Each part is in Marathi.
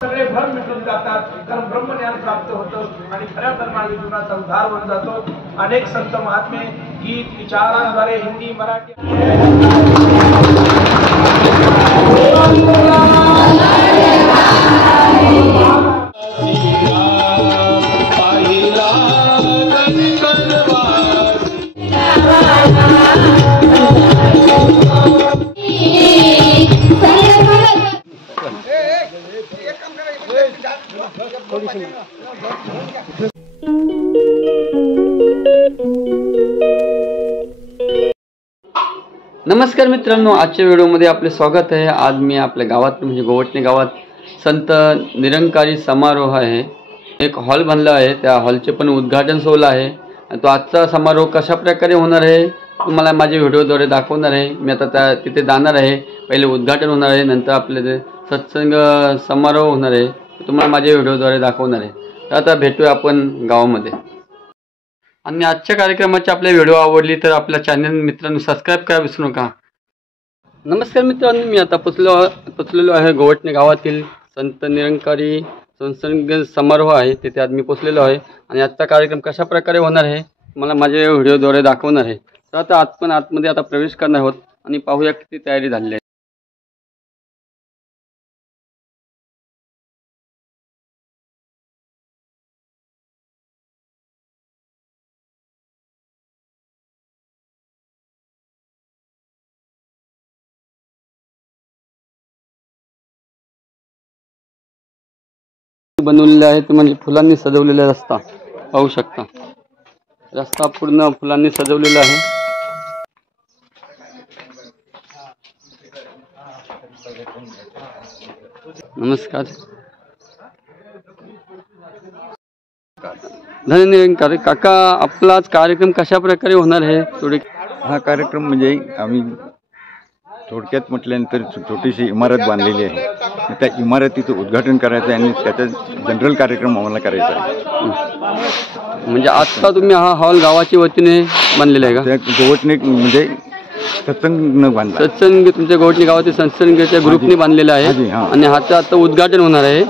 सगळे भ्रम मिटून जातात, कारण ब्रह्मज्ञान प्राप्त होतं आणि खऱ्या धर्माने जीवनाचा उद्धार होऊन जातो. अनेक संत महात्मे गीत विचारांद्वारे हिंदी मराठी नमस्कार मित्रांनो, आजच्या व्हिडिओमध्ये आपले स्वागत आहे. आज मी आपल्या गावात म्हणजे गोवटणे गावात संत निरंकारी समारोह आहे. एक हॉल बनला आहे, त्या हॉलचे पण उद्घाटन सोहळा आहे. तो आजचा समारोह कशा प्रकारे होणार आहे तुम्हाला माझ्या व्हिडिओद्वारे दाखवणार आहे. मी आता तिथे जाणार आहे. पहिले उद्घाटन होणार आहे, नंतर आपले सत्संग समारोह होणार आहे. तुम्हाला माझ्या व्हिडिओद्वारे दाखवणार आहे. तर आता भेटूया आपण गावामध्ये. आणि आजच्या कार्यक्रमाची आपल्या व्हिडिओ आवडली तर आपल्या चॅनल मित्रांनो सबस्क्राईब करा विसरू नका. नमस्कार मित्रांनो, मी आता पोचलेलो आहे गोवटणे गावातील संत निरंकारी सत्संग समारोह आहे. तिथे आज मी पोचलेलो आहे आणि आजचा कार्यक्रम कशा प्रकारे होणार आहे मला माझ्या व्हिडिओद्वारे दाखवणार आहे. तर आता आतमध्ये आता प्रवेश करणार आहोत आणि पाहूया किती तयारी झाली आहे. बनवलेला आहे ते म्हणजे फुलांनी सजवलेला रस्ता पाहू शकता. रस्ता पूर्ण फुलांनी सजवलेला आहे. नमस्कार. धन्यवाद काका. आपला कार्यक्रम कशा प्रकारे होणार आहे थोडे? हा कार्यक्रम म्हणजे आम्ही थोडक्यात म्हटल्यानंतर छोटीशी इमारत बांधलेली आहे. त्या इमारतीचं उद्घाटन करायचं आहे आणि त्याचा जनरल कार्यक्रम आम्हाला करायचा आहे. म्हणजे आता तुम्ही हा हॉल गावाच्या वतीने बांधलेला आहे का? गोवटणे म्हणजे सत्संग बांधला. सत्संग तुमच्या गोवटणे गावातील सत्संगाच्या ग्रुपने बांधलेला आहे आणि ह्याचं आता उद्घाटन होणार आहे.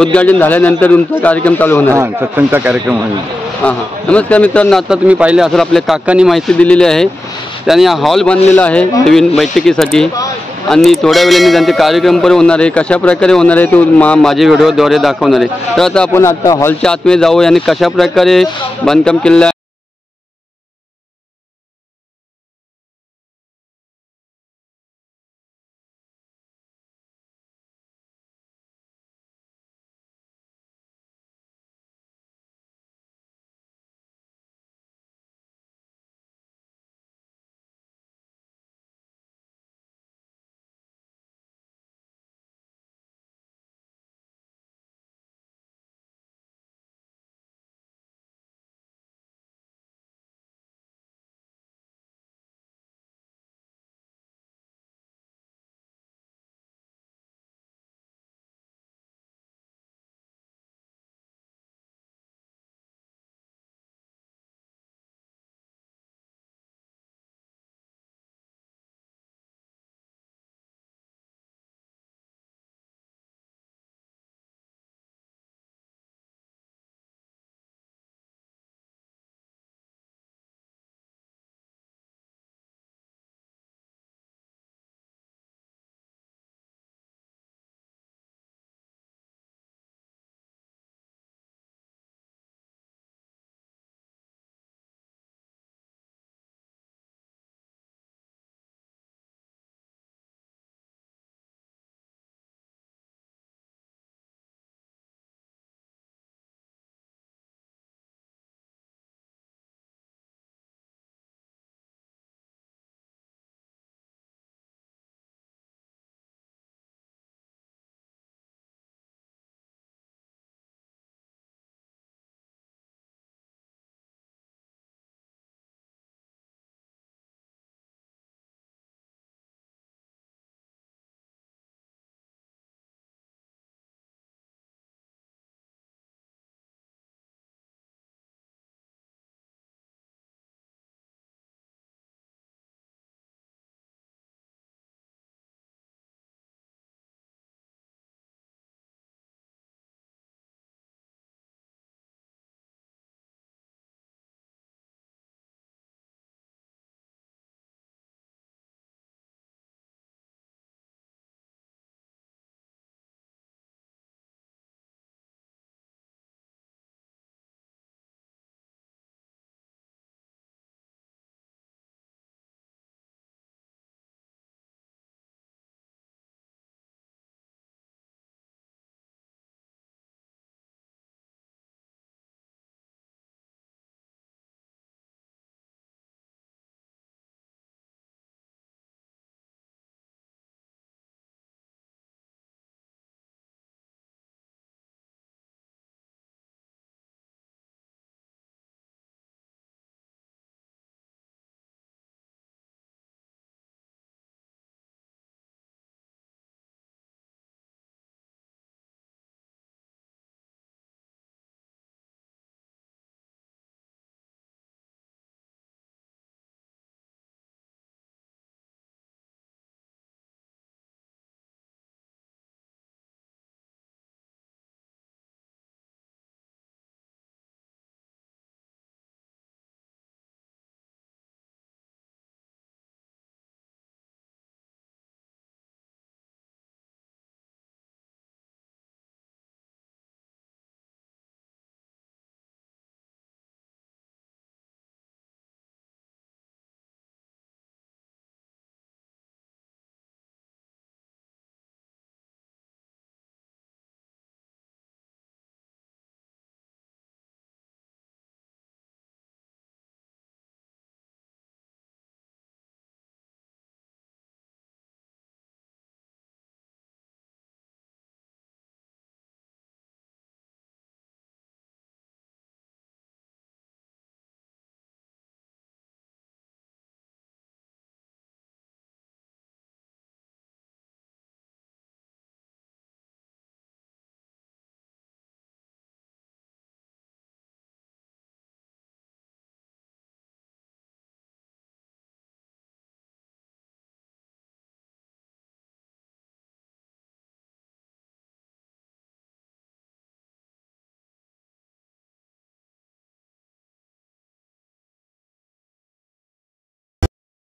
उद्घाटन झाल्यानंतर तुमचा कार्यक्रम चालू होणार आहे. सत्संगचा कार्यक्रम होईल. नमस्कार मित्रांनो, आता तुम्ही पाहिले असेल आपल्या काकांनी माहिती दिलेली आहे. त्यांनी हा हॉल बांधलेला आहे नवीन बैठकीसाठी आणि थोड्या वेळाने त्यांचे कार्यक्रम पण होणार आहे. कशा प्रकारे होणार आहे तो माझ्या व्हिडिओद्वारे दाखवणार आहे. तर आता आपण आता हॉलच्या आतमध्ये जाऊ आणि कशा प्रकारे बांधकाम केलेलं आहे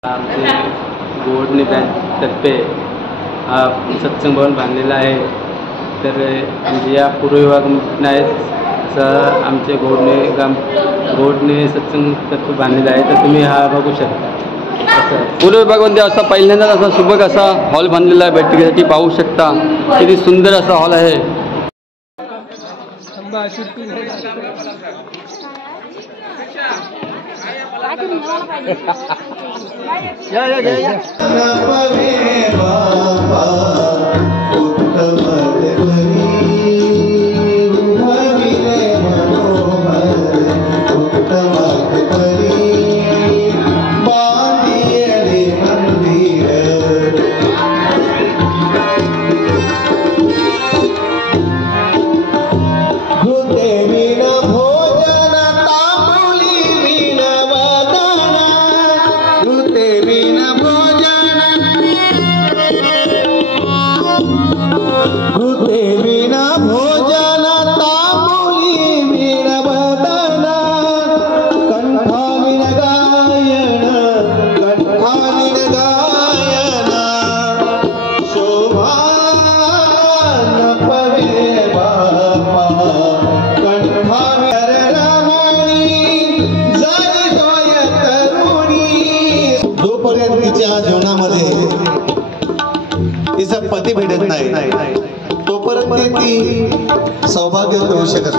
आमचे गोवडणे तर्फे हा सत्संग भवन बांधलेला आहे. तर म्हणजे या पूर्व विभाग आहेत असं आमचे गोवडणे सत्संग तर्फे बांधलेला आहे. तर तुम्ही हा बघू शकता. पूर्व विभागामध्ये असा पहिल्यांदाच असा सुबक असा हॉल बांधलेला आहे. बैठकीसाठी पाहू शकता किती सुंदर असा हॉल आहे. जीवनामध्ये तिचा पती भेटत नाही तोपर्यंत ती सौभाग्य होऊ शकत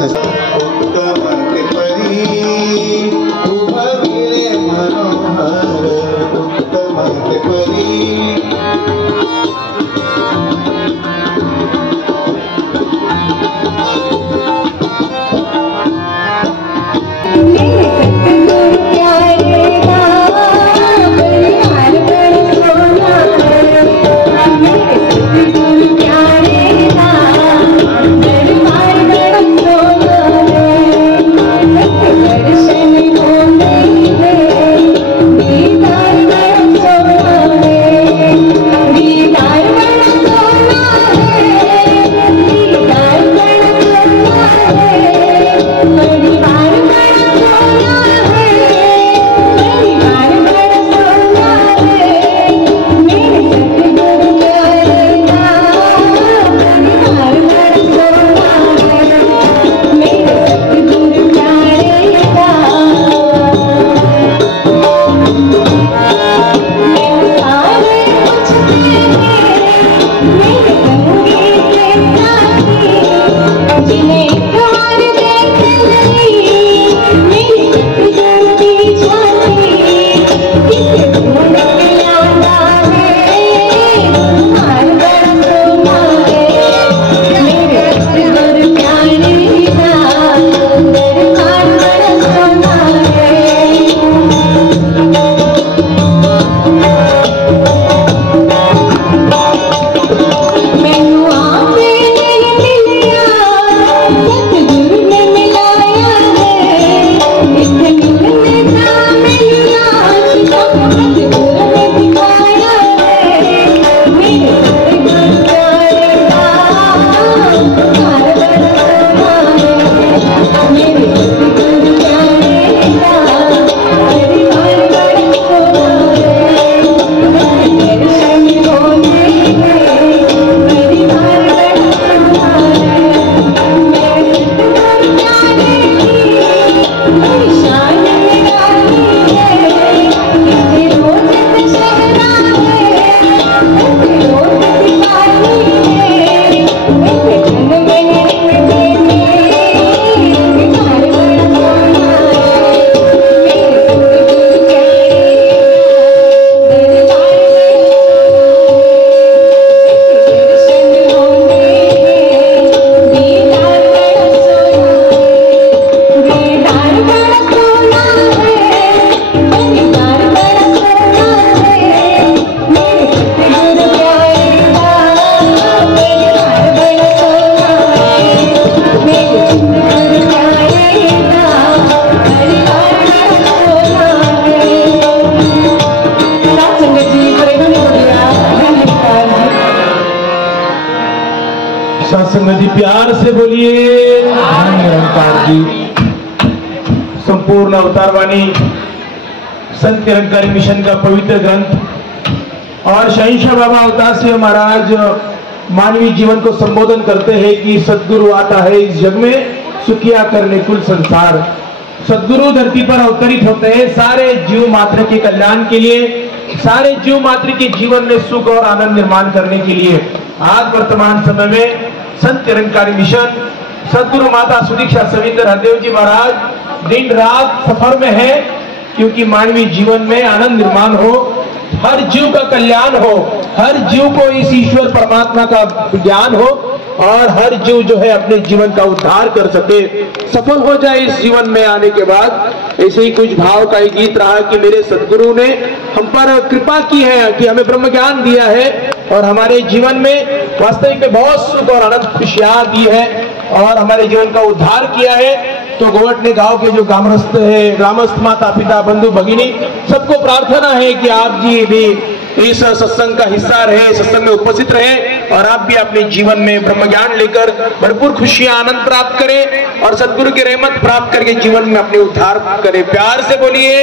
जी प्यार से बोलिए निरंकार जी। संपूर्ण अवतारवाणी संत निरंकारी मिशन का पवित्र ग्रंथ। और शहंशाह बाबा अवतार सिंह महाराज मानवीय जीवन को संबोधन करते हैं कि सदगुरु आता है इस जग में सुखिया करने कुल संसार। सदगुरु धरती पर अवतरित होते हैं सारे जीव मात्र के कल्याण के लिए, सारे जीव मात्र के जीवन में सुख और आनंद निर्माण करने के लिए। आज वर्तमान समय में संत निरंकारी मिशन सदगुरु माता सुदीक्षा सविंदर हरदेव जी महाराज दिन रात सफर में है, क्योंकि मानवीय जीवन में आनंद निर्माण हो, हर जीव का कल्याण हो, हर जीव को इस ईश्वर परमात्मा का ज्ञान हो और हर जीव जो है अपने जीवन का उद्धार कर सके, सफल हो जाए इस जीवन में आने के बाद। ऐसे ही कुछ भाव का एक गीत रहा कि मेरे सदगुरु ने हम पर कृपा की है कि हमें ब्रह्म ज्ञान दिया है और हमारे जीवन में वास्तविक में बहुत सुख और आनंद खुशियां दी है और हमारे जीवन का उद्धार किया है। तो गोवटने गांव के जो ग्रामस्थ माता पिता बंधु भगिनी सबको प्रार्थना है कि आप जी भी इस सत्संग का हिस्सा रहे, सत्संग में उपस्थित रहे और आप भी अपने जीवन में ब्रह्म ज्ञान लेकर भरपूर खुशियां आनंद प्राप्त करें और सदगुरु की रहमत प्राप्त करके जीवन में अपने उद्धार करें। प्यार से बोलिए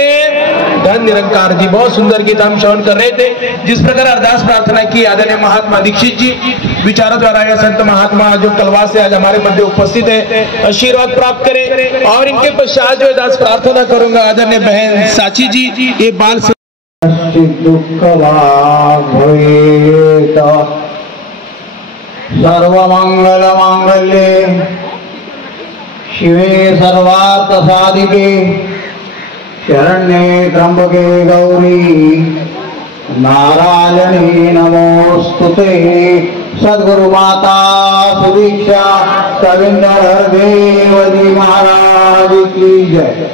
धन निरंकार जी। बहुत सुंदर गीत हम श्रवण कर रहे थे। जिस प्रकार अरदास प्रार्थना की आदरणीय महात्मा दीक्षित जी विचारों द्वारा यह संत महात्मा जो कलवा से आज हमारे मध्य उपस्थित है आशीर्वाद प्राप्त करें। और इनके पश्चात जो अरदास प्रार्थना करूंगा आदरणीय बहन साची जी, ये बाल दुःख भवेत सर्वमंगल मांगल्ये शिवे सर्वार्थ साधिके शरण्ये त्र्यंबके गौरी नारायणी नमोस्तुते। सद्गुरु माता सुदीक्षा सविंदर हरदेव जी महाराज की जय।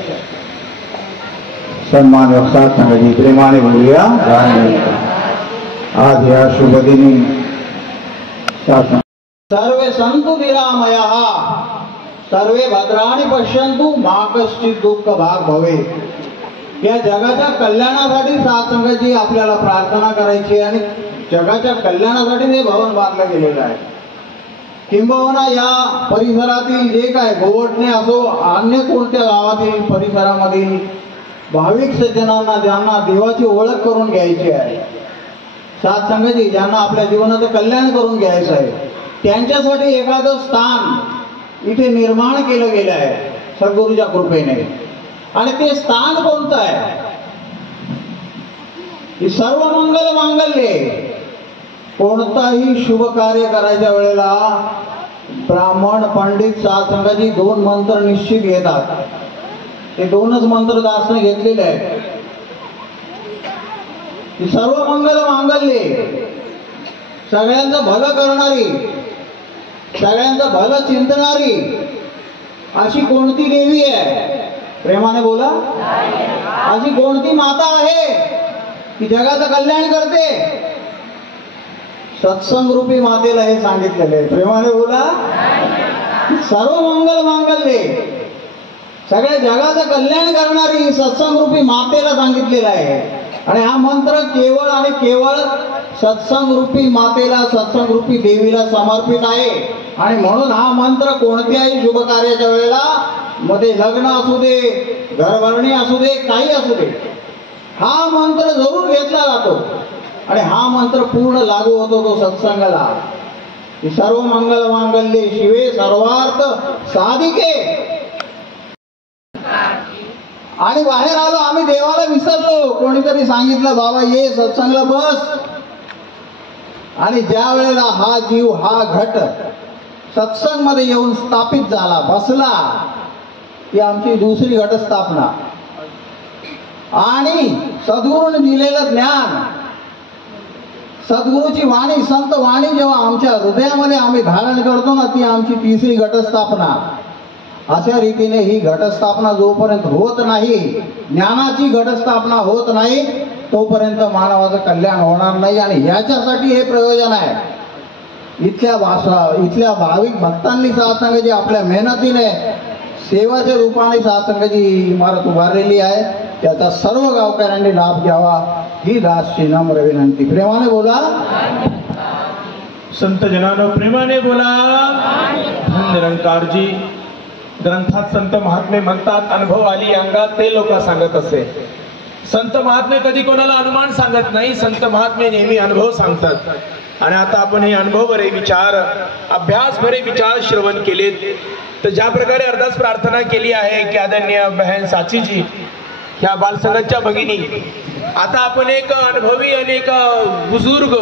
सम्मान साथ संगती प्रेमाने बोलूया। आज या शुभ दिनी सर्वे संतु निरामयः सर्वे भद्राणि पश्यन्तु मा कश्चित् दुःख भाग भवेत्। या जगाच्या कल्याणासाठी साथ संगती आपल्याला प्रार्थना करायची आणि जगाच्या कल्याणासाठी हे भवन बांधलं गेलेलं आहे। किंबहुना या परिसरातील जे काय गोवटणे असो अन्य कोणत्या गावातील परिसरामधील भाविक सज्जनांना ज्यांना देवाची ओळख करून घ्यायची आहे, साथ संगती ज्यांना आपल्या जीवनाचं कल्याण करून घ्यायचं आहे, त्यांच्यासाठी एखादं स्थान इथे निर्माण केलं गेलं आहे सद्गुरूच्या कृपेने। आणि ते स्थान कोणतं आहे? ही सर्व मंगल मांगल्ये। कोणताही शुभ कार्य करायच्या वेळेला ब्राह्मण पंडित साथ संगती दोन मंत्र निश्चित घेतात। ते दोनच मंत्र दासने घेतलेले आहेत। सर्व मंगल मांगल्ये, सगळ्यांचं भलं करणारी, सगळ्यांचं भलं चिंतणारी अशी कोणती देवी आहे? प्रेमाने बोला। अशी कोणती माता आहे की जगाचं कल्याण करते? सत्संग रूपी मातेला हे सांगितलेलं आहे। प्रेमाने बोला। सर्व मंगल मांगल्ये, सगळ्या जगाचं कल्याण करणारी सत्संग रूपी मातेला सांगितलेला आहे। आणि हा मंत्र केवळ आणि केवळ सत्संग रूपी मातेला, सत्संग रूपी देवीला समर्पित आहे। आणि म्हणून हा मंत्र कोणत्याही शुभ कार्याच्या वेळेला मध्ये लग्न असू दे, घरभरणी असू दे, काही असू दे, हा मंत्र जरूर घेतला जातो आणि हा मंत्र पूर्ण लागू होतो तो सत्संगाला। सर्व मंगल मांगल्ये शिवे सर्वार्थ साधिके। आणि बाहेर आलो आम्ही, देवाला विसरलो, कोणीतरी सांगितलं बाबा ये सत्संगला बस। आणि ज्या वेळेला हा जीव, हा घट सत्संग मध्ये येऊन स्थापित झाला, बसला, ती आमची दुसरी घटस्थापना। आणि सद्गुरूने दिलेलं ज्ञान, सद्गुरूची वाणी, संत वाणी जेव्हा आमच्या हृदयामध्ये आम्ही धारण करतो ना, ती आमची तिसरी घटस्थापना। अशा रीतीने ही घटस्थापना जोपर्यंत होत नाही, ज्ञानाची घटस्थापना होत नाही, तोपर्यंत मानवाचं कल्याण होणार नाही। आणि याच्यासाठी हे प्रयोजन आहे। इथल्या भाविक भक्तांनी साथ संगती आपल्या मेहनतीने सेवाच्या रूपाने साथ संगती इमारत उभारलेली आहे, त्याचा सर्व गावकऱ्यांनी लाभ घ्यावा ही दासची नम्र विनंती। प्रेमाने बोला। संत जनानो प्रेमाने बोला। धन निरंकार जी। ग्रंथात संत महात्मे म्हणतात, अनुभव आली अंगात ते लोक सांगत असे। संत महात्मे कधी कोणाला अनुमान सांगत नाही, संत महात्मे नेहमी अनुभव सांगतात। आणि आता आपण हे अनुभव भरे विचार, अभ्यास भरे विचार श्रवण केलेत। तर ज्या प्रकारे अरदास प्रार्थना केली आहे की आदरणीय बहन साचीजी ह्या बालसंघाच्या भगिनी, आता आपण एक अनुभवी आणि एक बुजुर्ग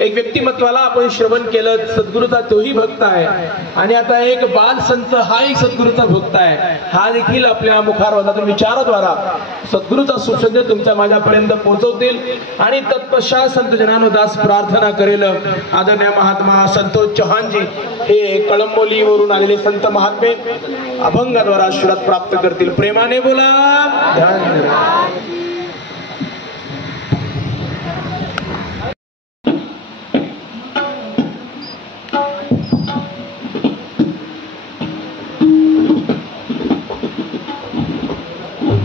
एक व्यक्तिमत्वाला आपण श्रवण केलं। सद्गुरूचा तोही भक्त आहे आणि आता एक बाल संत हा एक सद्गुरूचा भक्त आहे, हा देखील आपल्या मुखारवंदातून विचाराद्वारा सद्गुरूचा सुसंदेश तुमच्या माझ्यापर्यंत पोहोचवतील। आणि तत्पश्चात संत जनानुदास प्रार्थना करेल। आदरणीय महात्मा संतोष चव्हाणजी हे कळंबोलीवरून आलेले संत महात्मे अभंगाद्वारा आशीर्वाद प्राप्त करतील। प्रेमाने बोला ध्यान।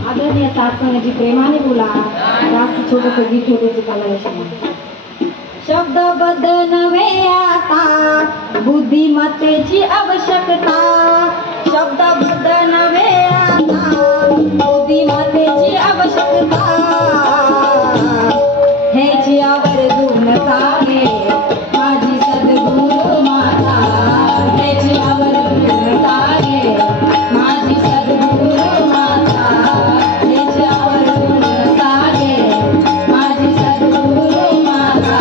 आदरणीय सासंगाची प्रेमाने बोला। जास्त छोटस गीत होते शब्दबद्ध नव्हे आता बुद्धिमत्तेची आवश्यकता, शब्दबद्ध नव्हे आता बुद्धिमत्तेची आवश्यकता, ह्याची आवर्जून सांगे माझी सद्गुरू माता, ह्याची आवर्जून सांगे माझी सद्गुरू माता, ह्याची आवर्जून सांगे माझी सद्गुरू माता।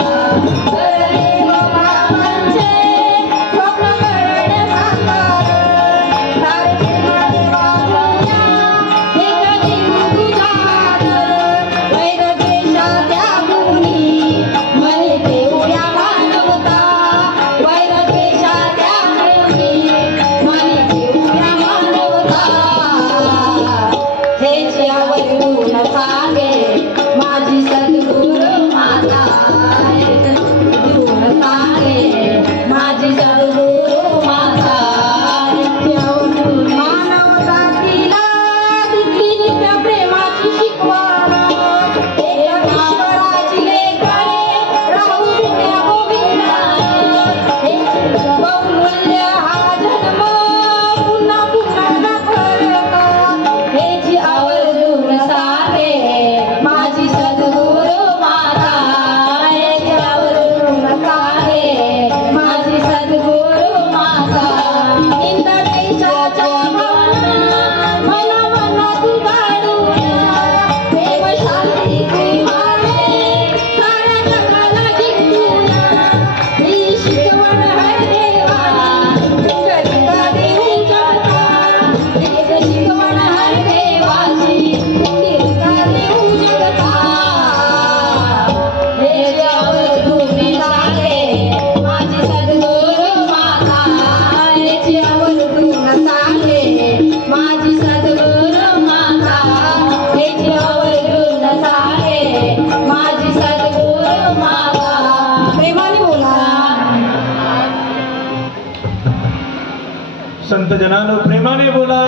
संत जनानो प्रेमाने बोला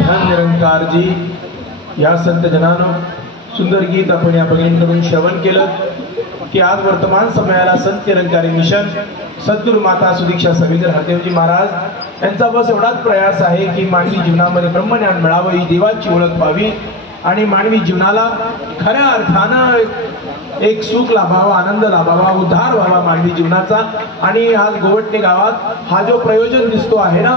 धन निरंकार जी। या संत जनानो सुंदर गीत आपण या भगिनींकडून श्रवण केलं की आज वर्तमान समयाला संत निरंकारी मिशन सद्गुरू माता सुदीक्षा सविधर हरदेवजी महाराज यांचा बस एवढाच प्रयास आहे की मानवी जीवनामध्ये ब्रह्मज्ञान मिळावं, ही देवाची ओळख व्हावी आणि मानवी जीवनाला खऱ्या अर्थानं एक सुख लाभावा, आनंद लाभावा, उद्धार व्हावा मानवी जीवनाचा। आणि आज गोवटणे गावात हा जो प्रयोजन दिसतो आहे ना,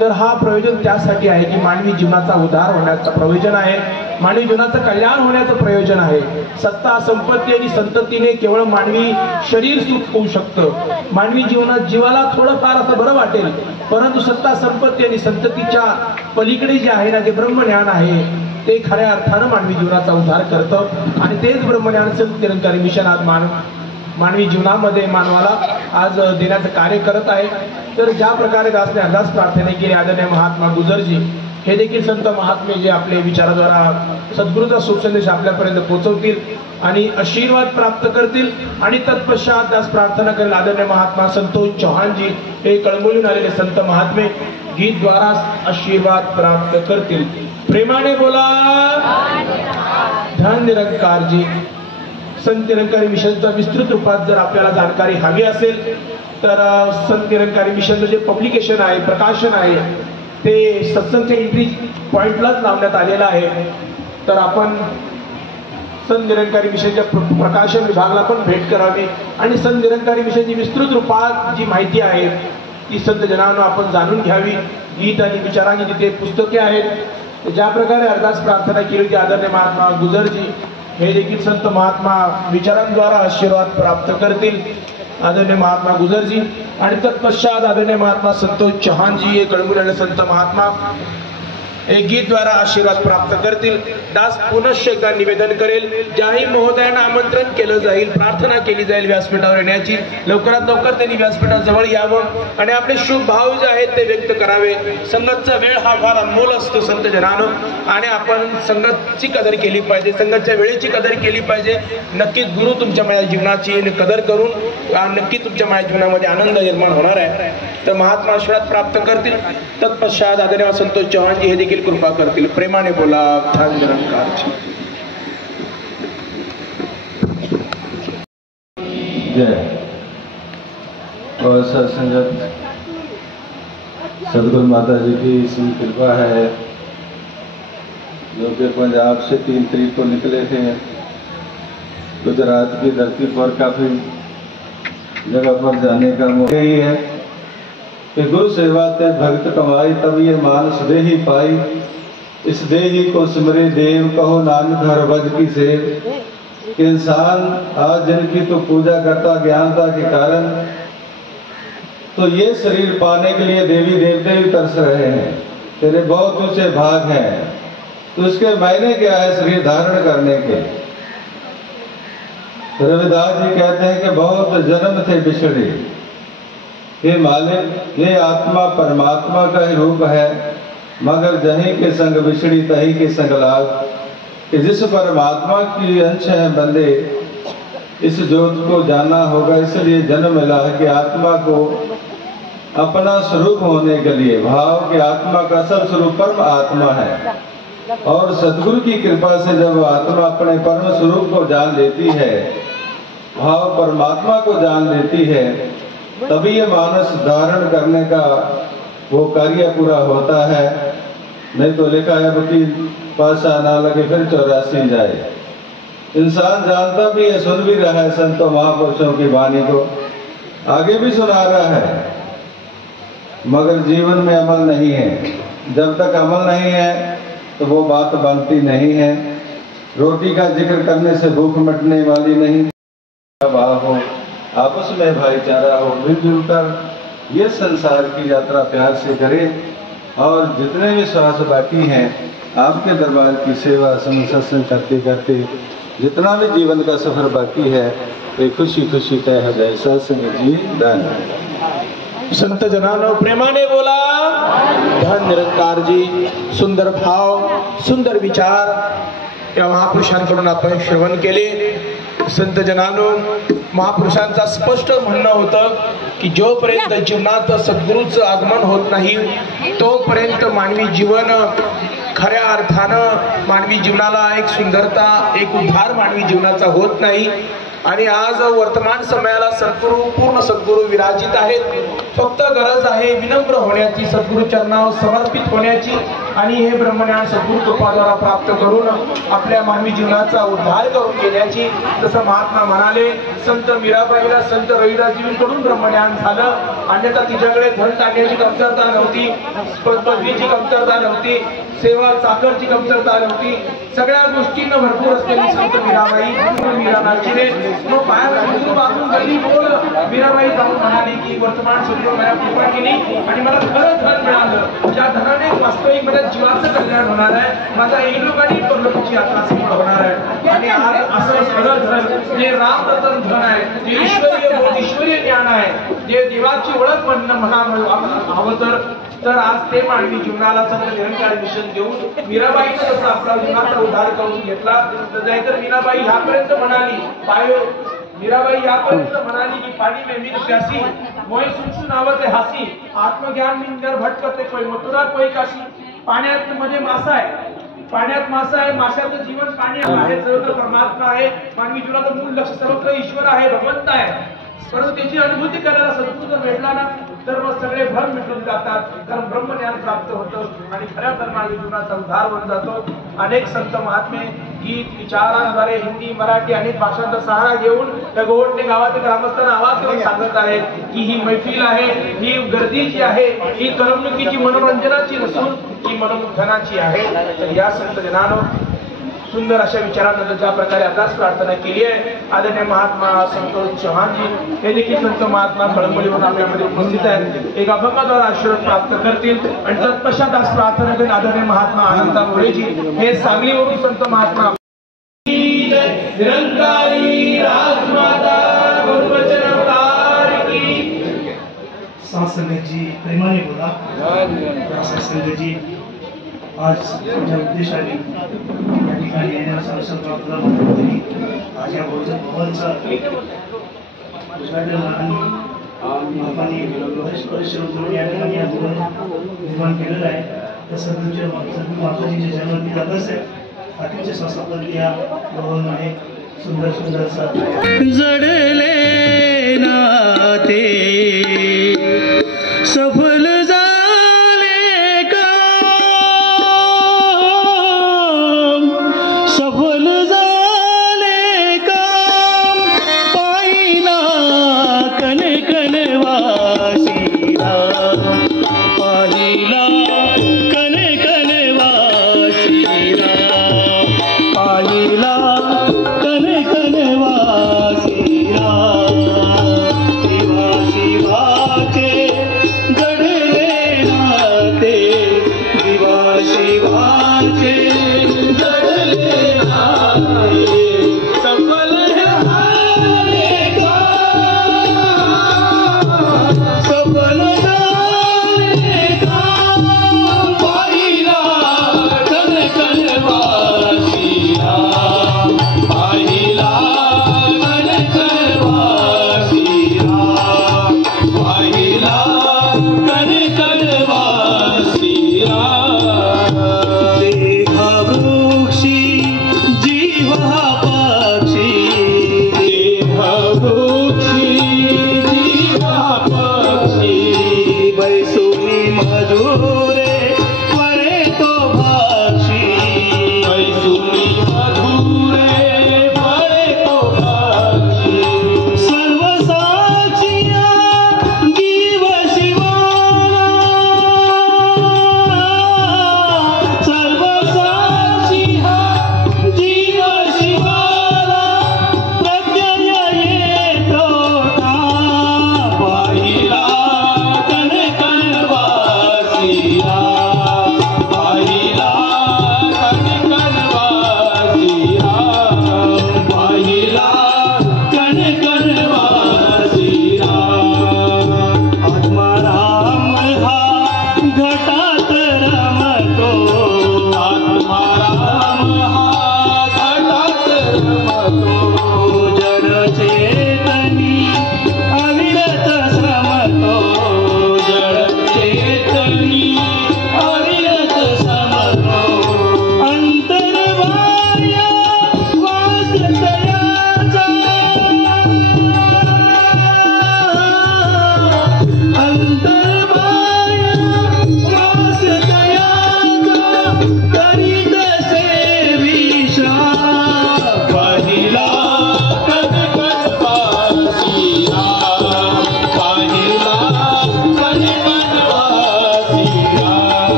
तर हा प्रयोजन त्यासाठी आहे की मानवी जीवनाचा उद्धार होण्याचं प्रयोजन आहे, मानवी जीवनाचं कल्याण होण्याचं प्रयोजन आहे। सत्ता संपत्ती आणि संततीने केवळ मानवी शरीर सुख होऊ शकतं, मानवी जीवनात जीवाला थोडंफार असं बरं वाटेल, परंतु सत्ता संपत्ती आणि संततीच्या पलीकडे जे आहे ना, जे ब्रह्मज्ञान आहे ते खऱ्या अर्थानं मानवी जीवनाचा उद्धार करतं। आणि तेच ब्रह्मज्ञान संत निरंकारी मिशन आज मानवी जीवनामध्ये मानवाला आज देण्याचं कार्य करत आहे। तर ज्या प्रकारे दासने अरदास प्रार्थना केली आदरणीय महात्मा गुजरजी हे देखील संत महात्मे जे आपले विचाराद्वारा सद्गुरूचा सुसंदेश आपल्यापर्यंत पोहोचवतील आणि आशीर्वाद प्राप्त करतील। आणि तत्पश्चात दास प्रार्थना करेल आदरणीय महात्मा संतोष चव्हाणजी हे कळंबोलीहून आलेले संत महात्मे गीत द्वारा आशीर्वाद प्राप्त करतील। प्रेमाने बोला धन निरंकार जी। संत निरंकारी मिशनचा विस्तृत रूपात जर आपल्याला जाणकारी हवी असेल तर संत निरंकारी मिशनचं जे पब्लिकेशन आहे, प्रकाशन आहे, ते सत्संगच्या एंट्री पॉइंटलाच लावण्यात आलेलं आहे। तर आपण संत निरंकारी मिशनच्या प्रकाशन विभागाला पण भेट करावी आणि संत निरंकारी मिशनची विस्तृत रूपात जी माहिती आहे ती संत जनांनो आपण जाणून घ्यावी. गीत आणि विचारांची तिथे पुस्तके आहेत. ज्या प्रकारे अरदास प्रार्थना केली होती आदरणीय महात्मा गुजरजी हे देखील संत महात्मा विचारांद्वारा आशीर्वाद प्राप्त करतील. आदरणीय महात्मा गुजरजी आणि तत्पश्चात आदरणीय महात्मा संतोष चव्हाणजी हे कळमुलेले संत महात्मा एक गीत द्वारा आशीर्वाद प्राप्त करतील. दास पुनश्च एकदा निवेदन करेल, ज्याही महोदयांना आमंत्रण केलं जाईल, प्रार्थना केली जाईल व्यासपीठावर येण्याची. लवकरात लवकर त्यांनी व्यासपीठाजवळ यावं आणि आपले शुभ भाव जे आहेत ते व्यक्त करावे. संगतचा वेळ हा फार अनमोल असतो संत जनानो आणि आपण संगतची कदर केली पाहिजे, संगतच्या वेळेची कदर केली पाहिजे. नक्कीच गुरु तुमच्या माझ्या जीवनाची कदर करून नक्की तुमच्या माझ्या जीवनामध्ये आनंद निर्माण होणार आहे. तर महात्मा आशीर्वाद प्राप्त करतील. तत्पश्चात आदरणीय संतोष चव्हाणजी हे देखील कृपा करतील. प्रेमाने बोला ध्यान निरंकारची जय. और सत्संगत सदगुरु माता जी की इसी कृपा है जो कि पंजाब से 3 तारीख को निकले थे. गुजरात की धरती पर काफी जगह पर जाने का मौका ही है कि गुरु सेवा ते भक्त कमाई, तब ये मानस देही पाई. इस देही को सिमरे देव, कहो नानक हर भज की सेव. कि इंसान आज जिनकी तो पूजा करता ज्ञानता के कारण, तो ये शरीर पाने के लिए देवी देवते भी तरस रहे हैं. तेरे बहुत ऊंचे भाग हैं, तो इसके मायने क्या है शरीर धारण करने के. रविदास जी कहते हैं कि बहुत जन्म थे बिछड़े, हे मालिक ये आत्मा परमात्मा का ही रूप है, मगर जहीं के संग बिछड़ी तहीं के संग लाग. कि जिस परमात्मा की अंश है बंदे, इस ज्योत को जानना होगा. इसलिए जन्म मिला है कि आत्मा को अपना स्वरूप होने के लिए, भाव के आत्मा का असल स्वरूप परम आत्मा है. और सदगुरु की कृपा से जब आत्मा अपने परम स्वरूप को जान लेती है, भाव परमात्मा को जान लेती है, तभी ये मानस धारण करने का वो कार्य पूरा होता है. नहीं तो लिखा है कि पासा ना लगे फिर 84 जाए. इंसान जानता भी है, सुन भी रहा है संतों महापुरुषों की वाणी को, आगे भी सुना रहा है, मगर जीवन में अमल नहीं है. जब तक अमल नहीं है तो वो बात बनती नहीं है. रोटी का जिक्र करने से भूख मिटने वाली नहीं. भाव हो, आपस में भाईचारा हो, मिलजुल कर ये संसार की यात्रा प्यार से करें. और जितने भी श्वास बाकी हैं आपके दरबार की सेवा सत्संग करते करते जितना भी जीवन का सफर बाकी है वे खुशी खुशी तय हो जाए. सत्संग जी दान. संत जनानो प्रेमाने बोला ध्यान निरंकार जी. सुंदर भाव, सुंदर विचार या महापुरुषांकडून आपण श्रवण केले. संत जनानो महापुरुषांचा स्पष्ट म्हणणं होतं की जोपर्यंत जीवनात सद्गुरूचं आगमन होत नाही तोपर्यंत मानवी जीवन खऱ्या अर्थानं मानवी जीवनाला एक सुंदरता, एक उद्धार मानवी जीवनाचा होत नाही. आणि आज वर्तमान समयाला सद्गुरू, पूर्ण सद्गुरू विराजित आहेत. फक्त गरज आहे विनम्र होण्याची, सद्गुरू चरणावर समर्पित होण्याची आणि हे ब्रह्मज्ञान सद्गुरू कृपाद्वारा प्राप्त करून आपल्या मानवी जीवनाचा उद्धार करून घेण्याची. जसं महात्मा म्हणाले, संत मीराबाईला संत रविदासजींकडून ब्रह्मज्ञान झालं, अन्यथा तिच्याकडे धन टाकण्याची कमतरता नव्हती, पदवीची कमतरता नव्हती, सेवा चाकरची कमतरता नव्हती, सगळ्या गोष्टींना भरपूर असलेली संत मीराबाई. मीराबाईने मग बाहेर बाजून गल्ली बोल मीराबाई जाऊन म्हणाली की वर्तमान सद्गुरू मला कृपा केली आणि मला खरं धन मिळालं, ज्या धनाने वास्तविक माझ्या जीवाचं कल्याण होणार आहे, माझा एक आणि परलोकाची यात्रा सफळ होणार आहे. आणि आज असं खरं धन जे रामरतन धन आहे, जे ईश्वरीय ज्ञान आहे, जे देवाची ओळख म्हणणं हवं तर आज ते मानवी जीवनाला संत निरंकारी मिशन देऊन मीराबाईनं जसं आपला जीवनाचा उद्धार करून घेतला, तर नाहीतर मीराबाई ह्यापर्यंत म्हणाली, मीराबाई यापर्यंत म्हणाली की पाणी में मीर प्यासी, मोय सुनसुन आवते हासी, आत्मज्ञान निंदर भटकते कोई मथुरा कोई काशी. पाण्यात मध्ये मासा आहे, पाण्यात मासा आहे, माशाचं जीवन पाणी आहे, सर्वत्र परमात्मा आहे, मानवी जीवनाचं मूळ लक्ष सर्वत्र ईश्वर आहे, भगवंत आहे. परंतु त्याची अनुभूती करायला सद्गुरू जर भेटला ना तर मग सगळे भ्रम मिटून जातात, कारण ब्रह्मज्ञान प्राप्त होतं आणि खऱ्या मानवी जीवनाचा उद्धार होऊन जातो. अनेक संत महात्मे गीत विचारांद्वारे हिंदी मराठी अनेक भाषांचा सहारा घेऊन त्या गोवटणे गावातील ग्रामस्थांना आवाज देऊन सांगत आहेत की ही मैफिल आहे, ही गर्दीची आहे, ही करमणुकीची मनोरंजनाची नसून ही मनोमुग्धनाची आहे. तर या संत जनानो सुंदर अशा विचारांनंतर ज्या प्रकारे आताच प्रार्थना केली आहे, आदरणीय महात्मा संतोष चव्हाणजी हे देखील संत महात्मा कळंबोलीवरून आपल्यामध्ये उपस्थित आहेत. एक अभंगाद्वारे आशीर्वाद प्राप्त करतील आणि तत्पश्चात आज प्रार्थना करून आदरणीय महात्मा आनंदा मुळेजी हे सांगलीवरून संत महात्मा निरंकारी राजमाता गुरुवचन अवतार की. संगतजी प्रेमाने बोला. संगतजी आज ज्या उद्देशाने या ठिकाणी येण्याचा अवसर प्राप्त झाला तरी आज या भोजन भवनचा उद्घाटन आणि लोकांनी परिश्रम करून या ठिकाणी या भवन निर्माण केलेलं आहे. तसं तुमच्या माताजीचे जन्मदिन जातच आहे. अतिशय संस्थापन या भवनमध्ये सुंदर सुंदरसा जडले नाते सफल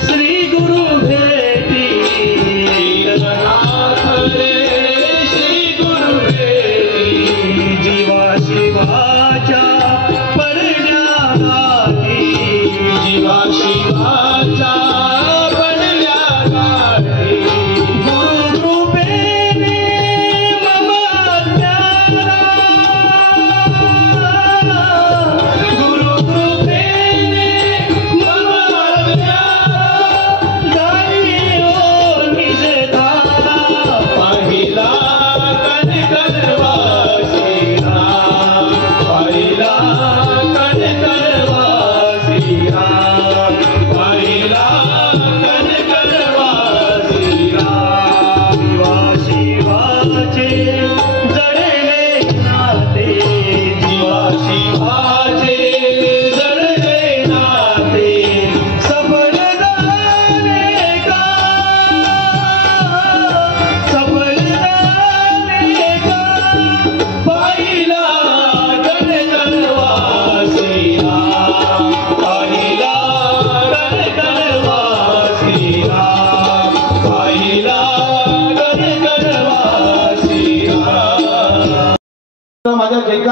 श्री गुरु भेटी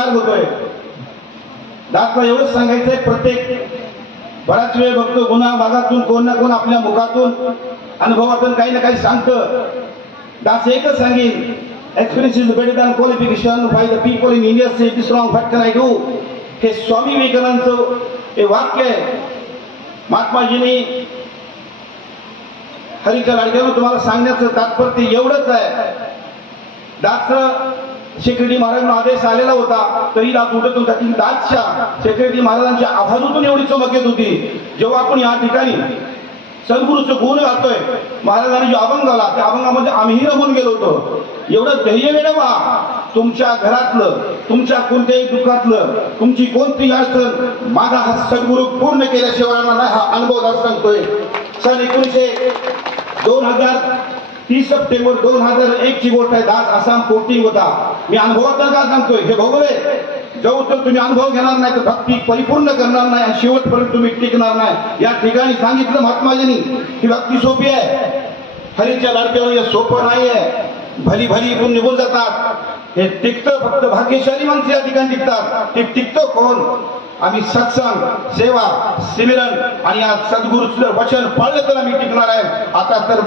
मार्ग होतोय. दासला एवढंच सांगायचंय, प्रत्येक बराच वेळ बघतो गुन्हा भागातून कोण ना कोण आपल्या मुखातून अनुभवातून काही ना काही सांगतं. दास एकच सांगेन, experience is better than qualification by the people in India say this wrong what can I do. हे स्वामी विवेकानंदांचं हे वाक्य आहे. महात्माजींनी हरीच्या लाडक्यानं तुम्हाला सांगण्याचं तात्पर्य एवढंच आहे. दासचं शेकडे महाराजांना आदेश आलेला होता तरी दास उठत होता की दासच्या शेकडे महाराजांच्या आवाजातून एवढी चमक येत होती. जेव्हा आपण या ठिकाणी सद्गुरूचं गुण गातोय, महाराजांनी जो अभंग आला त्या अभंगामध्ये आम्हीही रमून गेलो होतो. एवढं ध्येय मिळवा, तुमच्या घरातलं, तुमच्या कोणत्याही दुःखातलं, तुमची कोणतीही अडचण माझा हा सद्गुरू पूर्ण केल्याशिवाय नाही, हा अनुभव दास सांगतोय. सन 2030 सप्टेंबर 2001 ची गोष्ट आहे. दास आसाम पोस्टिंग होता. मी अनुभवातून का सांगतोय, हे भोगले. जो तर तुम्ही अनुभव घेणार नाही तर भक्ती परिपूर्ण करणार नाही आणि शेवटपर्यंत तुम्ही टिकणार नाही. या ठिकाणी सांगितलं महात्माजींनी ही भक्ती सोपी आहे. हरीच्या लाडक्यावर हे सोपं नाही आहे. भली भली इकडून निघून जातात. हे टिकतं फक्त भाग्यशाली माणसं या ठिकाणी टिकतात. ते टिकतं कोण? आम्ही सत्संग, सेवा, सिमरन आणि या सद्गुरूचं वचन पाळलं तर आम्ही टिकणार आहे. आता तर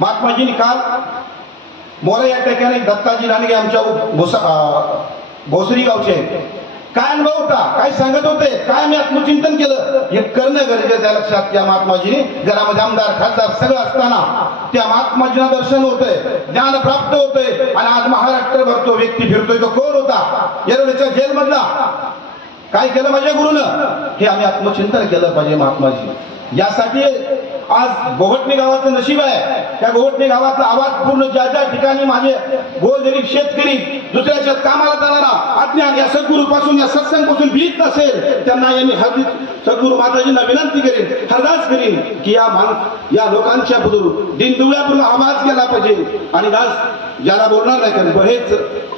महात्माजींनी काल मोरा या ठिकाणी दत्ताजी लांडगे आमच्या भोसरी गावचे काय अनुभव होता, काय सांगत होते, काय आम्ही आत्मचिंतन केलं हे करणं गरजेचं आहे. लक्षात त्या महात्माजीने घरामध्ये आमदार खासदार सगळं असताना त्या महात्माजींना दर्शन होतंय, ज्ञान प्राप्त होतंय आणि आज महाराष्ट्रभर तो व्यक्ती फिरतोय. तो कोण होता? येरवड्याच्या जेलमधला. काय केलं माझ्या गुरुनं? हे आम्ही आत्मचिंतन केलं पाहिजे महात्माजी. यासाठी आज गोवटणे गावाचं नशीब आहे. त्या गोवटणे गावातला आवाज पूर्ण ज्या ज्या ठिकाणी माझे गोरगरीब शेतकरी दुसऱ्याच्या कामाला जाणारा अज्ञान या सद्गुरू पासून या सत्संगापासून भीत नसेल त्यांना मी सद्गुरू माताजींना विनंती करेन, अरदास करीन की या लोकांच्या पुढून दिनदुबळ्यापुढे आवाज केला पाहिजे. आणि दास ज्याला बोलणार नाही कारण हेच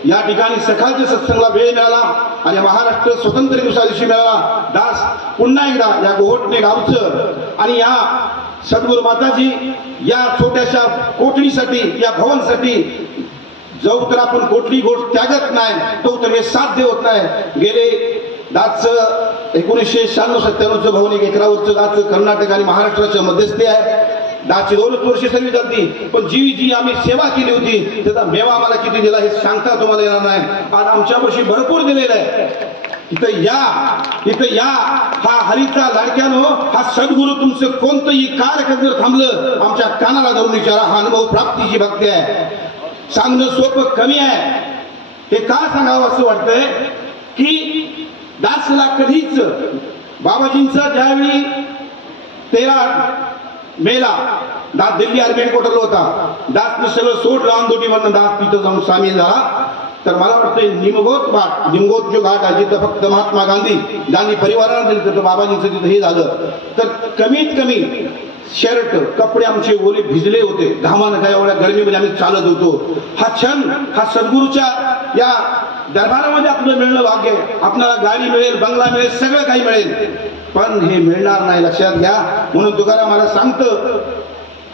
या ठिकाणी सकाळच्या सत्संगाला वेळ मिळाला आणि महाराष्ट्र स्वतंत्र दिवसा दिवशी मिळाला. दास पुन्हा एकदा या गोवटणे गावचं आणि या सद्गुरू माताजी या छोट्याशा कोठडीसाठी, या भवनसाठी जो तर आपण कुठली गोष्ट त्यागत नाही तो तर हे साध्य होत नाही. गेले दासचं 1996-97 भवन 1 एकरावरचं दासचं कर्नाटक आणि महाराष्ट्राच्या मध्यस्थी आहे. दासची 2 वर्ष सर्वी जाती, पण जी आम्ही सेवा केली होती त्याचा मेवा आम्हाला किती दिला हे सांगता तुम्हाला येणार नाही. आज आमच्या वर्षी भरपूर दिलेला आहे. इथं या हा हरीचा लाडक्यानो, हा सद्गुरू तुमचं कोणतंही कार्य जर थांबलं आमच्या कानाला धरून विचारा. हा अनुभव प्राप्तीची भक्ती आहे. सांगणं सोपं कमी आहे. हे का सांगावं असं वाटतंय की दासला कधीच बाबाजींचा ज्यावेळी 13 मेला दास दिल्ली आर्मी हेडक्वार्टरला होता. दासनं सगळं सोडलं अंदोटी म्हणून दास तिथं जाऊन सामील झाला. तर मला वाटतं निमगोत जो घाट आहे जिथं फक्त महात्मा गांधी परिवाराला दिलं तर बाबाजींचं तिथं हे झालं. तर कमीत कमी शर्ट कपडे आमचे ओले भिजले होते, घामानं काय एवढ्या गरमीमध्ये आम्ही चालत होतो. हा क्षण हा सद्गुरूच्या या दरबारामध्ये आपलं मिळणं भाग्य. आपल्याला गाडी मिळेल, बंगला मिळेल, सगळं काही मिळेल, पण हे मिळणार नाही. लक्षात घ्या. म्हणून तुकाराम मला सांगतं,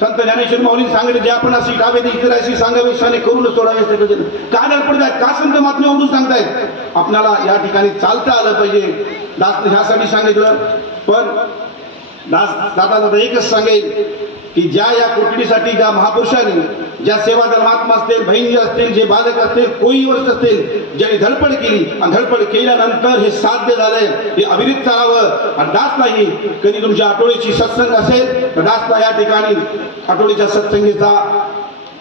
संत ज्ञानेश्वर माऊलींनी सांगितलं जे आपण अशी डावे इतर अशी सांगावी शाने करून सोडावे. का धडपडत आहेत? का संत महात्मे उडून सांगतायत? आपल्याला या ठिकाणी चालता आलं पाहिजे. दास ह्यासाठी सांगितलं. पण दास दादा एकच सांगेल की ज्या या कोठडीसाठी ज्या महापुरुषांनी, ज्या सेवादार महात्मा असतील, बहिणी असतील, जे बालक असतील, कोळी वर्ष असतील, ज्यांनी धडपड केली आणि धडपड केल्यानंतर हे साध्य झालंय, हे अविरत चालावं. आणि दासलाही कधी तुमच्या आठवड्याची सत्संग असेल तर दासला या ठिकाणी आठवड्याच्या सत्संगीचा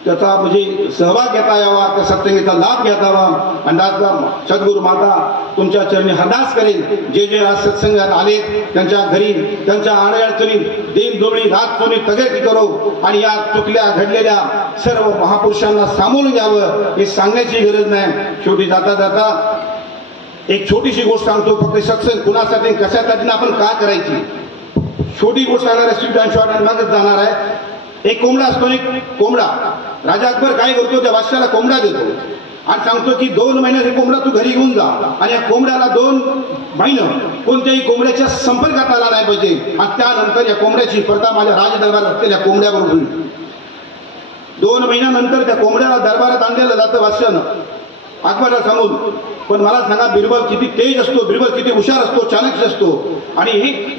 त्याचा म्हणजे सहभाग घेता यावा, त्या सत्संगीचा लाभ घेता यावा. आणि दासला सद्गुरू माता तुमच्या चरणी अरदास करेल. जे आज सत्संगात आले त्यांच्या घरी त्यांच्या अडचणी दिन दुबळी रात चोरी तगेटी करो आणि या चुकल्या घडलेल्या सर्व महापुरुषांना सामोरं घ्यावं हे सांगण्याची गरज नाही. शेवटी जाता जाता एक छोटीशी गोष्ट सांगतो. फक्त सत्संग कुणासाठी कशासाठी आपण का करायची छोटी गोष्ट सांगणार आहे. स्वीट अँड शॉर्ट आणि मागच जाणार आहे. एक कोंबडा असतो, एक कोंबडा. राजा अकबर काय करतो, त्या बादशाला कोंबडा देतो आणि सांगतो की 2 महिन्यात हे कोंबडा तू घरी घेऊन जा. आणि या कोंबड्याला 2 महिने कोणत्याही कोंबड्याच्या संपर्कात आला नाही पाहिजे. आणि त्यानंतर या कोंबड्याची स्पर्धा माझ्या राजदरबारात असलेल्या कोंबड्याबरोबर होईल. 2 महिन्यानंतर त्या कोंबड्याला दरबारात आणलेलं जातं बादशानं. आत्माला सांगून. पण मला सांगा, बिरबल किती तेज असतो, बिरबल किती हुशार असतो, चाणक्य असतो. आणि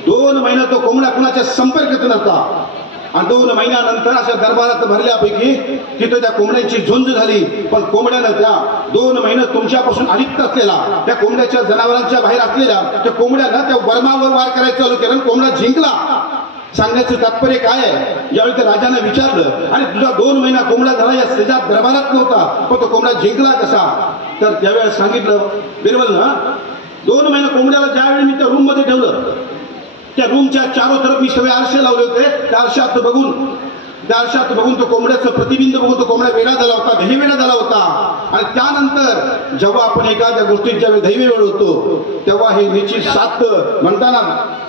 2 महिने तो कोंबड्या कुणाच्या संपर्कात नसता. आणि 2 महिन्यानंतर अशा दरबारात भरल्यापैकी तिथं त्या कोंबड्यांची झुंज झाली. पण कोंबड्यानं त्या 2 महिने तुमच्यापासून अलिप्त असलेला, त्या कोंबड्याच्या जनावरांच्या बाहेर असलेल्या त्या कोंबड्यानं त्या वर्मावर वार करायचं चालू केलं. कोंबडा जिंकला. सांगण्याचं तात्पर्य काय आहे? ज्यावेळी त्या राजाने विचारलं, आणि तुझा 2 महिना कोंबडा झाला, या शेजार दरबारात नव्हता, पण तो कोंबडा जिंकला कसा? तर त्यावेळेस सांगितलं बिरबलनं, 2 महिने कोंबड्याला ज्यावेळी मी त्या रूम मध्ये ठेवलं, त्या रूमच्या चारो तरफ मी सगळे आरसे लावले होते. त्या आरशात बघून तो कोंबड्याचं प्रतिबिंब बघून तो कोंबड्या वेडा झाला होता, दहीवेडा झाला होता. आणि त्यानंतर जेव्हा आपण एखाद्या गोष्टीत ज्यावेळी दहीवेळ होतो, तेव्हा हे निश्चित साधतं. म्हणताना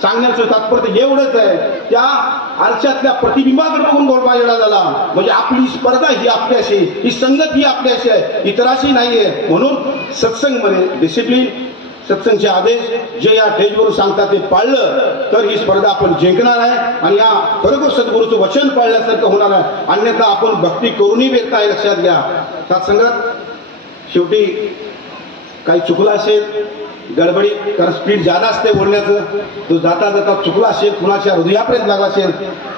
सांगण्याचं तात्पर्य एवढंच आहे, त्या आरशातल्या प्रतिबिंबाकडे बघून गोडवा वेडा झाला. म्हणजे आपली स्पर्धा ही आपल्याशी, ही संगत ही आपल्याशी आहे, इतराशी नाहीये. म्हणून सत्संगमध्ये डिसिप्लिन, सत्संगचे आदेश जे या स्टेजवरून सांगतात ते पाळलं तर ही स्पर्धा आपण जिंकणार आहे. आणि या खरोखर सद्गुरूचं वचन पाळल्यासारखं होणार आहे. अन्यथा आपण भक्ती करूनही व्यर्थ आहे, लक्षात घ्या. त्यासंगत शेवटी काही चुकलं असेल, गडबडी, कारण स्पीड जादा असते बोलण्याचं, तो जाता जाता चुकला असेल, कुणाच्या हृदयापर्यंत लागला असेल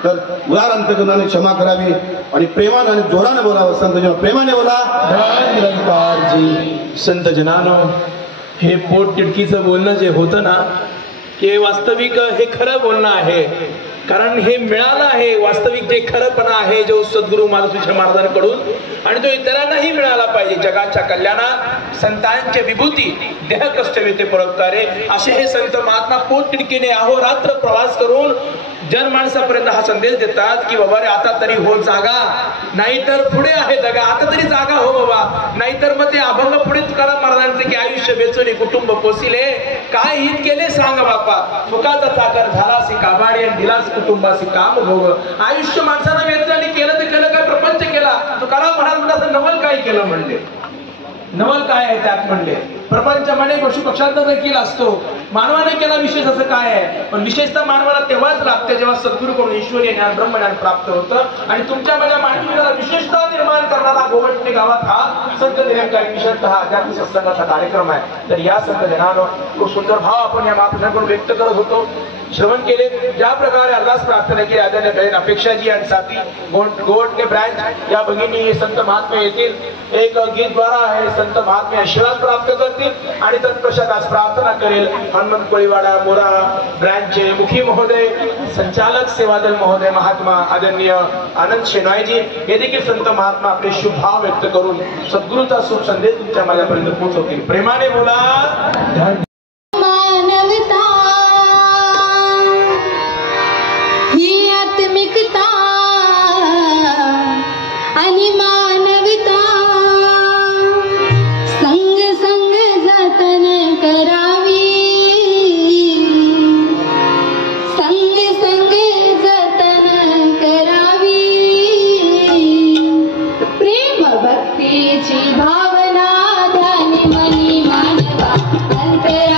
तर उदार अंतकरणाने क्षमा करावी आणि प्रेमाने आणि जोराने बोलावं. संत जन प्रेमाने बोला. संत जनानो, हे पोट तिडकीचं बोलणं जे होतं ना, हे वास्तविक हे खरं बोलणं आहे. कारण हे मिळालं आहे, वास्तविक जे खरंपणा आहे जो सद्गुरू माधवसूत्र महाराजांकडून, आणि तो इतरांनाही मिळाला पाहिजे. जगाच्या कल्याणात संतांचे विभूती देह कष्ट वेते परवतारे असे हे संत महात्मा पोट तिडकीने अहोरात्र प्रवास करून जनमानसापर्यंत हा संदेश देतात की बाबा रे, आता तरी हो जागा, नाहीतर पुढे आहे दगा. आता तरी जागा हो बाबा, नाहीतर मग ते अभंग पुढे तुकाराम महाराजांचे की आयुष्य वेचून कुटुंब पोसिले, काय हित केले सांग बापा, सुखाचा चाकर झालासी काबाडी आणि दिलास कुटुंबासी काम भोग. आयुष्य माणसानं वेचलं आणि केलं ते केलं, काय प्रपंच केला. तुकाराम महाराज नवल काय केलं म्हणले, नवल काय आहे त्यात म्हणले. प्रपंच म्हणे पशु पक्षांचा देखील असतो, मानवाने केला विशेष असं काय आहे. पण विशेषतः मानवाला तेव्हाच लागते जेव्हा सद्गुरूकडून ईश्वरी ज्ञान ब्रह्मज्ञान प्राप्त होतं. आणि तुमच्या माझ्या मानवी जीवनाला विशेषता निर्माण करणारा गोवटणे गावात हा संत निरंकारी विशेषतः अध्यात्म सत्संगाचा कार्यक्रम आहे. तर या संत जनानो, खूप सुंदर भाव आपण या महापुरुषांकडून व्यक्त करत होतो, श्रवण केले. ज्या प्रकारे अरदास प्रार्थना केली आदरणीय बहीण अपेक्षाजी आणि साथी गोवटणे ब्रँच या भगिनी संत महात्मे येतील, एक गीतद्वारा आहे संत महात्मे आशीर्वाद प्राप्त करतील आणि तत्पश्चात आज प्रार्थना करेल हनुमंत कोळीवाडा मोरा ब्रँचचे मुखी महोदय, संचालक सेवादल महोदय महात्मा आदरणीय आनंद शेनायजी हे देखील संत महात्मा आपले शुभ भाव व्यक्त करून सद्गुरूचा शुभ संदेश तुमच्या माझ्यापर्यंत पोहोचवतील. प्रेमाने बोला. भावना ध्यानी मनी मानवा अंतर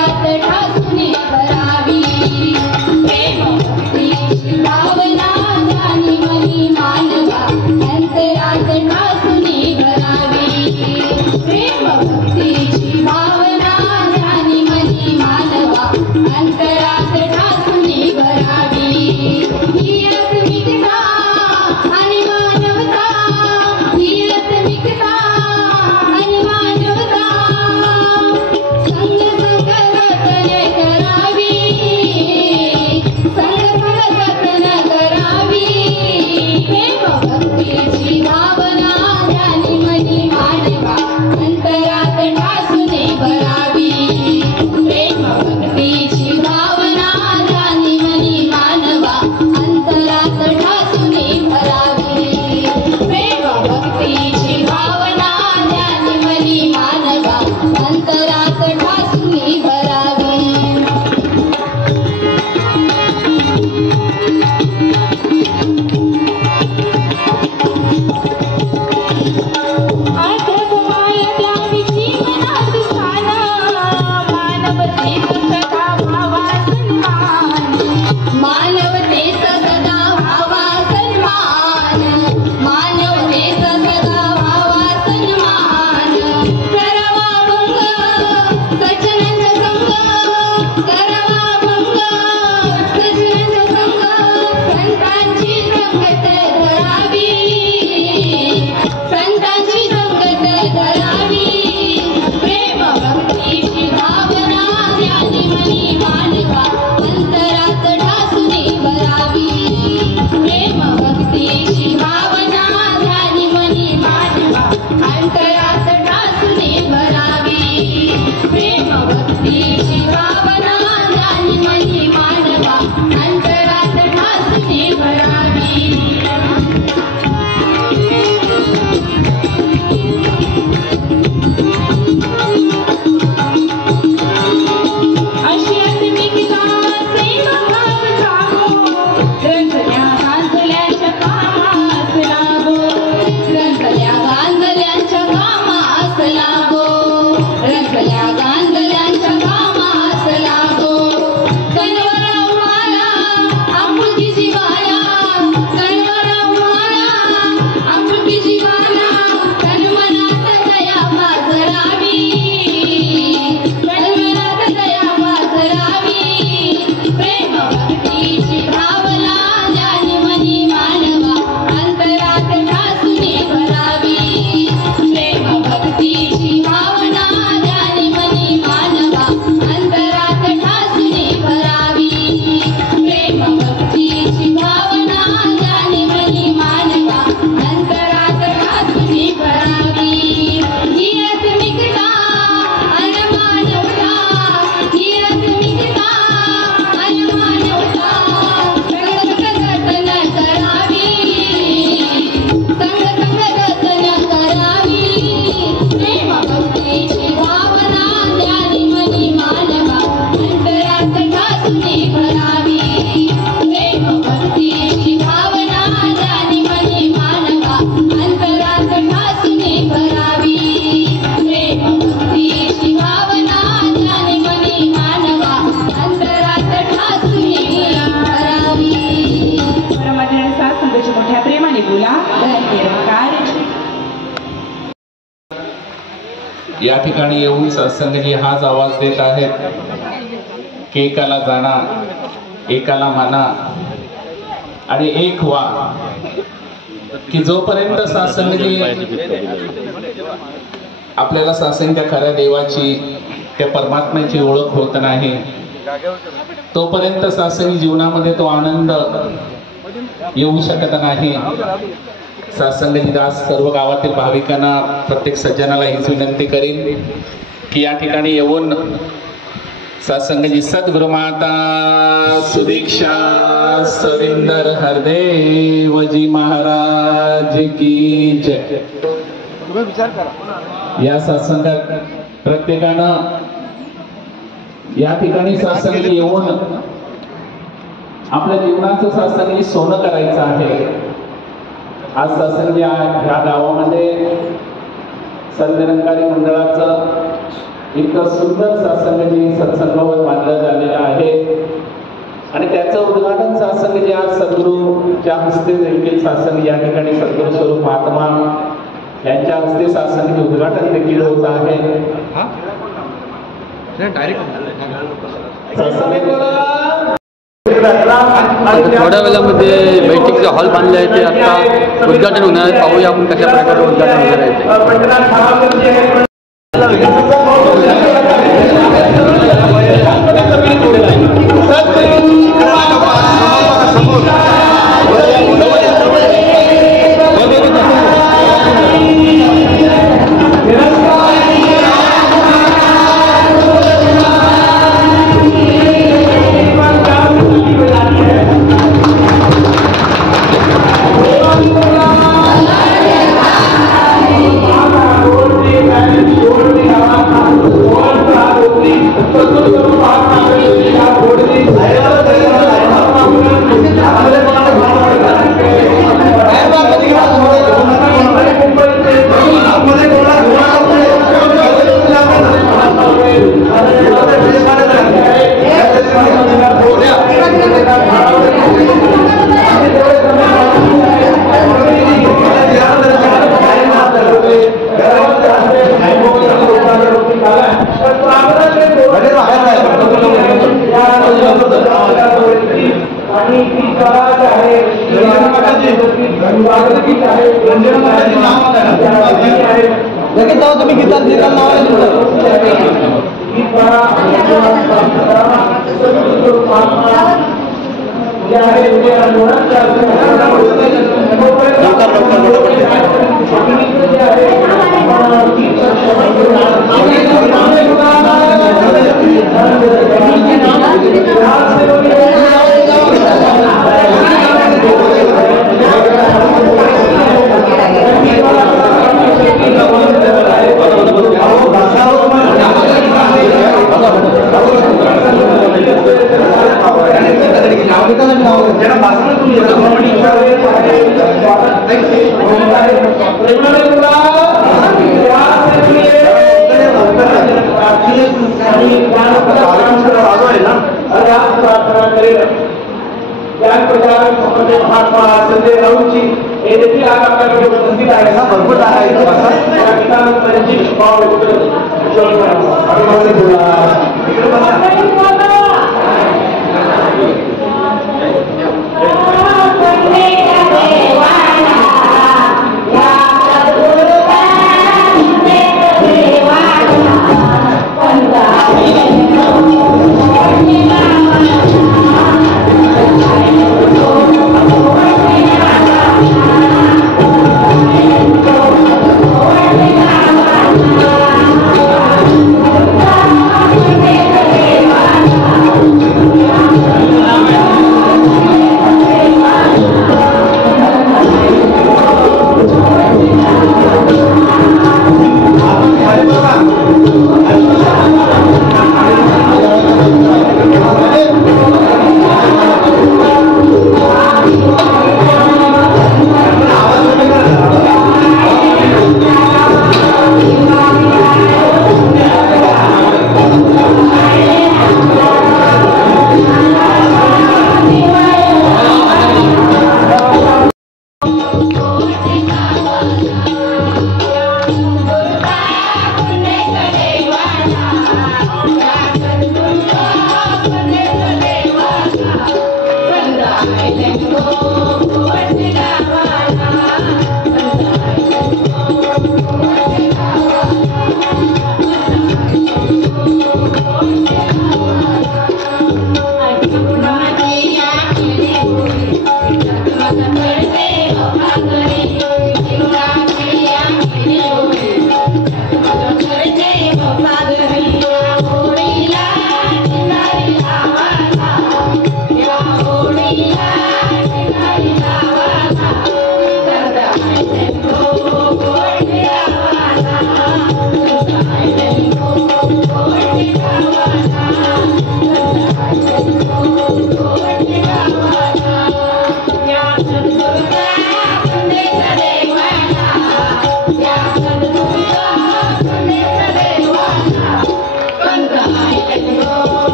या ठिकाणी येऊन सत्संगजी हाच आवाज देत आहेत की एकाला जाणा, एकाला माना आणि एक व्हा, की जोपर्यंत सत्संगजी आपल्याला सत्संग त्या खऱ्या देवाची, त्या परमात्म्याची ओळख होत नाही, तोपर्यंत सत्संगी जीवनामध्ये तो आनंद येऊ शकत नाही. सत्संगजी दास सर्व गावातील भाविकांना, प्रत्येक सज्जनाला हीच विनंती करीन की या ठिकाणी येऊन सत्संगजी सद्गुरु माता सुदीक्षा सविंदर हरदेवजी महाराज की जय. या सत्संगात प्रत्येकानं या ठिकाणी सत्संगी येऊन आपल्या जीवनाचं सत्संगी सोनं करायचं आहे. आज सत्संगी ह्या गावामध्ये संत निरंकारी मंडळाचं इतकं सुंदर सत्संगजी सत्संग भवन बांधलं झालेलं आहे आणि त्याचं उद्घाटन सत्संगजी आज सद्गुरूच्या हस्ते देखील सत्संग या ठिकाणी सद्गुरू स्वरूप महात्मा यांच्या हस्ते सत्संगचे उद्घाटन देखील होत आहे. थोड्या वेळामध्ये बैठकीचा हॉल बांधले आहे, ते आता उद्घाटन होणार आहे. पाहूया आपण कशा प्रकारे उद्घाटन होणार आहे. ज्ञान प्रचारक म्हणजे महात्मा संजय राऊतजी हे देखील आज आपल्याकडे उपस्थित आहेत. भरपूर आहे गीतानंदजी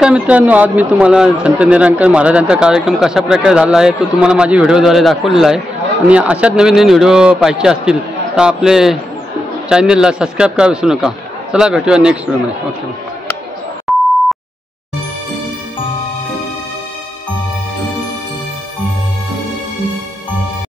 नमस्कार मित्रांनो, आज मी तुम्हाला संत निरंकार महाराजांचा कार्यक्रम कशा प्रकारे झाला आहे तो तुम्हाला माझी व्हिडिओद्वारे दाखवलेला आहे. आणि अशाच नवीन नवीन व्हिडिओ पाहायचे असतील तर आपले चॅनलला सबस्क्राईब करा विसरू नका. चला भेटूया नेक्स्ट व्हिडिओमध्ये. ओके.